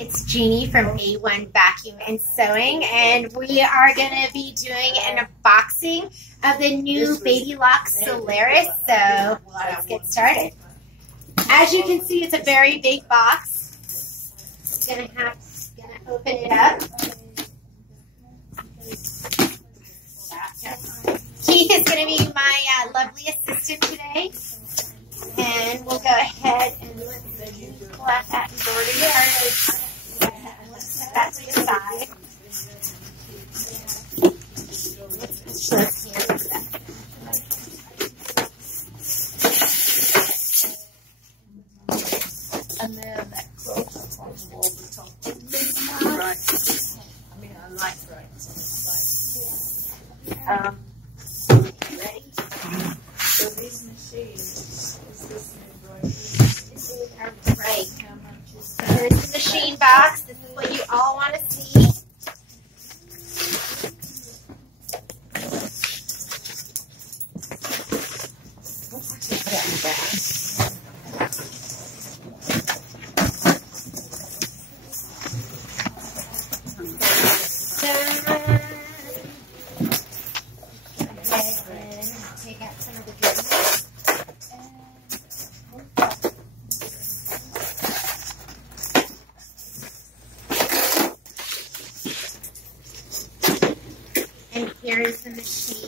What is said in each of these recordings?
It's Jeannie from A1 Vacuum and Sewing, and we are going to be doing an unboxing of the new Baby Lock Solaris. So let's get started. As you can see, it's a very big box. I'm gonna open it up. Keith is going to be my lovely assistant today, and we'll go ahead and pull out that embroidery card. Set that to the side. And then that quilt up on the wall at the top. Right. I mean, I like rights on the side. Ready? So these machines, is this an embroidery? This is our break. How much is So that? here's the machine box. This is what you all want to see. Let's actually put it in the bag. Take out some of the goodies. And here is the machine.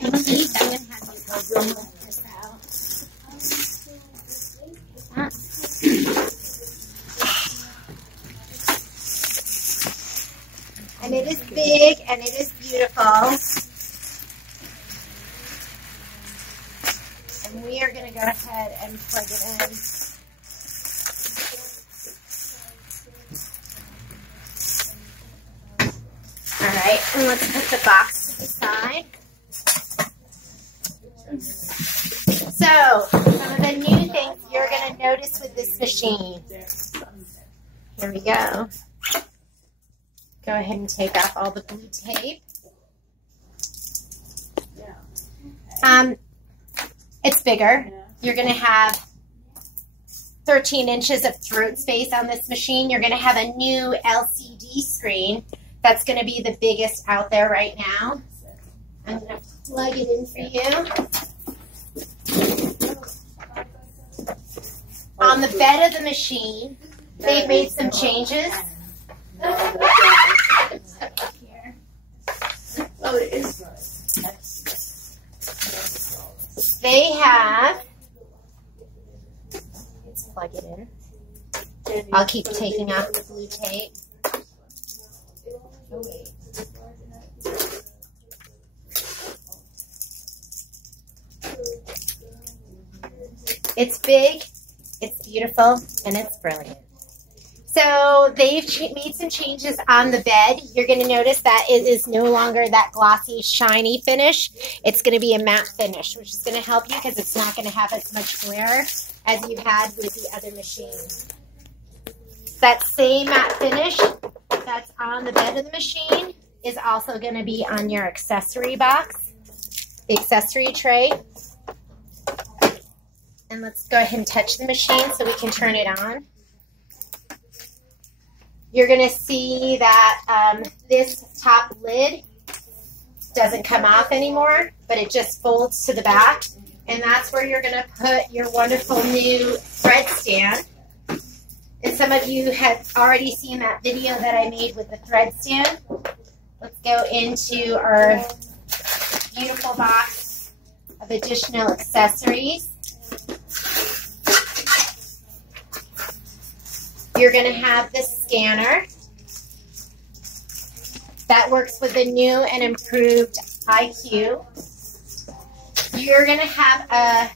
And Keith, I'm going to have you go pull this out. And it is big and it is beautiful. And we are going to go ahead and plug it in. Alright, and let's put the box to the side. So, some of the new things you're going to notice with this machine. Here we go. Go ahead and take off all the blue tape. It's bigger. You're going to have 13 inches of throat space on this machine. You're going to have a new LCD screen. That's going to be the biggest out there right now. I'm going to plug it in for you. On the bed of the machine, they've made some changes. Here. Oh, it is. They have, let's plug it in. I'll keep taking off the blue tape. It's big, it's beautiful, and it's brilliant. So they've made some changes on the bed. You're going to notice that it is no longer that glossy, shiny finish. It's going to be a matte finish, which is going to help you because it's not going to have as much glare as you had with the other machine. That same matte finish that's on the bed of the machine is also going to be on your accessory box, the accessory tray. And let's go ahead and touch the machine so we can turn it on. You're going to see that this top lid doesn't come off anymore, but it just folds to the back. And that's where you're going to put your wonderful new thread stand. And some of you have already seen that video that I made with the thread stand. Let's go into our beautiful box of additional accessories. You're going to have this scanner that works with the new and improved IQ. You're going to have a,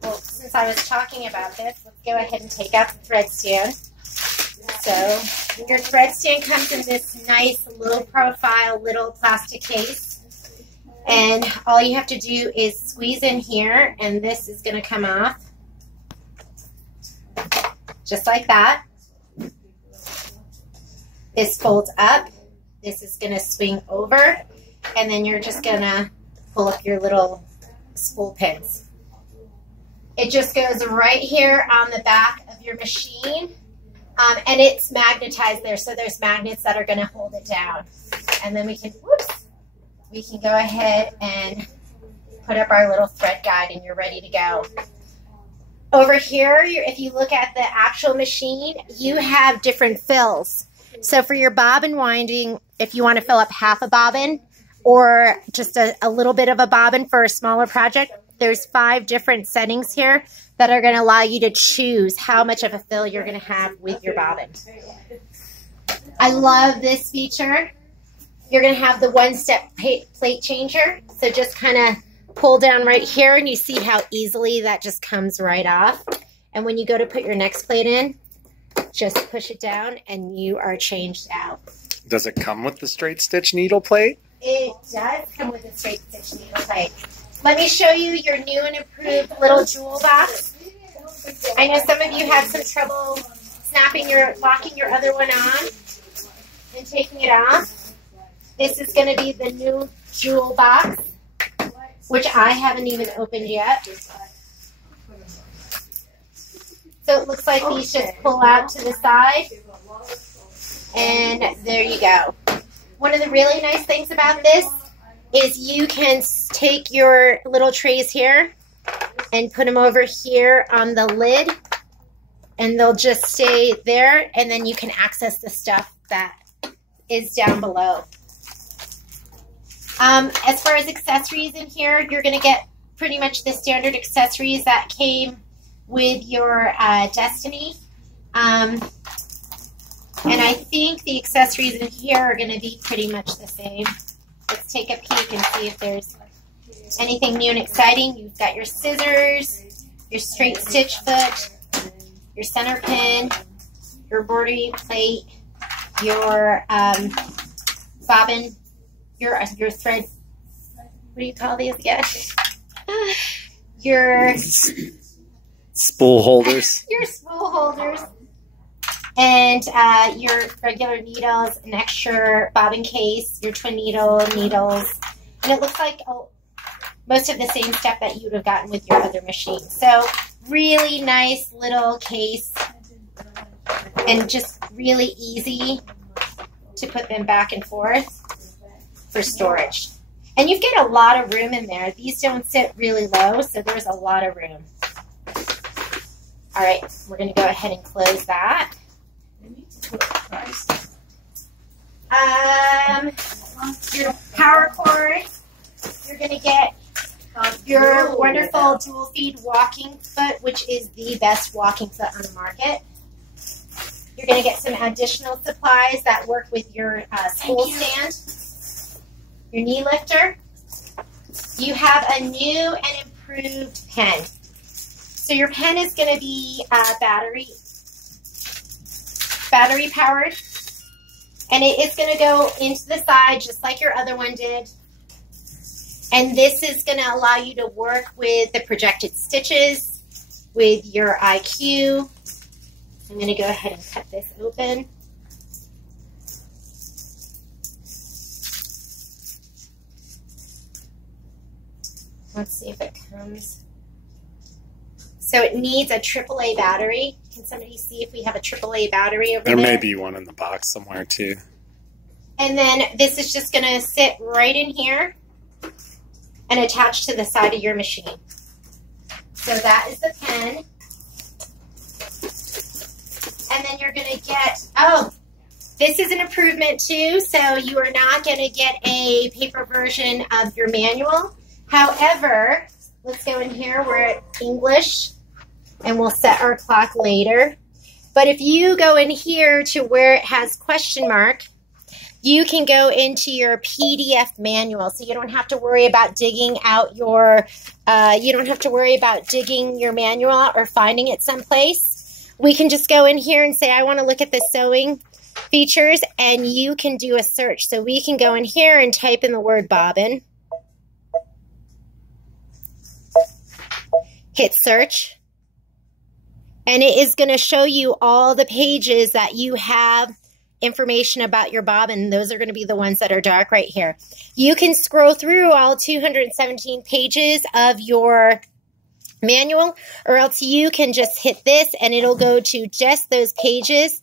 well, since I was talking about this, let's go ahead and take out the thread stand. So your thread stand comes in this nice low profile little plastic case. And all you have to do is squeeze in here and this is going to come off. Just like that. This folds up. This is going to swing over. And then you're just going to pull up your little spool pins. It just goes right here on the back of your machine. And it's magnetized there, so there's magnets that are going to hold it down. And then we can go ahead and put up our little thread guide, and you're ready to go. Over here, if you look at the actual machine, you have different fills. So for your bobbin winding, if you want to fill up half a bobbin or just a little bit of a bobbin for a smaller project, there's 5 different settings here that are going to allow you to choose how much of a fill you're going to have with your bobbin. I love this feature. You're going to have the one-step plate changer. So just kind of pull down right here, and you see how easily that just comes right off. And when you go to put your next plate in, just push it down and you are changed out. Does it come with the straight stitch needle plate? It does come with a straight stitch needle plate. Let me show you your new and improved little jewel box. I know some of you have some trouble locking your other one on and taking it off. This is going to be the new jewel box, which I haven't even opened yet. So it looks like these just pull out to the side, and there you go. One of the really nice things about this is you can take your little trays here and put them over here on the lid, and they'll just stay there, and then you can access the stuff that is down below. As far as accessories in here, you're going to get pretty much the standard accessories that came with your Destiny. And I think the accessories in here are going to be pretty much the same. Let's take a peek and see if there's anything new and exciting. You've got your scissors, your straight stitch foot, your center pin, your embroidery plate, your bobbin, your thread. What do you call these again? Your spool holders. Your spool holders. And your regular needles, an extra bobbin case, your twin needles. And it looks like most of the same stuff that you would have gotten with your other machine. So really nice little case, and just really easy to put them back and forth for storage. And you get a lot of room in there. These don't sit really low, so there's a lot of room. All right, we're going to go ahead and close that. Your power cord, you're going to get your wonderful dual feed walking foot, which is the best walking foot on the market. You're going to get some additional supplies that work with your spool stand, your knee lifter. You have a new and improved pen. So your pen is going to be battery powered, and it is going to go into the side just like your other one did. And this is going to allow you to work with the projected stitches, with your IQ. I'm going to go ahead and cut this open. Let's see if it comes. So it needs a AAA battery. Can somebody see if we have a AAA battery over there? There may be one in the box somewhere too. And then this is just going to sit right in here and attach to the side of your machine. So that is the pen. And then you're going to get, oh, this is an improvement too. So you are not going to get a paper version of your manual. However, let's go in here. We're at English, and we'll set our clock later. But if you go in here to where it has question mark, you can go into your PDF manual. So you don't have to worry about digging out your, digging your manual out or finding it someplace. We can just go in here and say, I want to look at the sewing features, and you can do a search. So we can go in here and type in the word bobbin. Hit search, and it is going to show you all the pages that you have information about your bobbin. Those are going to be the ones that are dark right here. You can scroll through all 217 pages of your manual, or else you can just hit this and it'll go to just those pages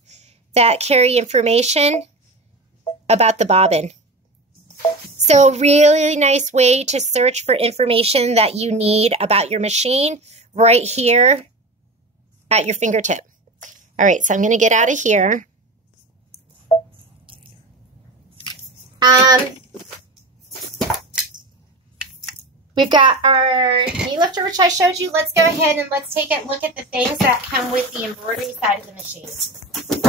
that carry information about the bobbin. So really nice way to search for information that you need about your machine right here at your fingertip. All right, so I'm going to get out of here. We've got our knee lifter, which I showed you. Let's go ahead and let's take a look at the things that come with the embroidery side of the machine.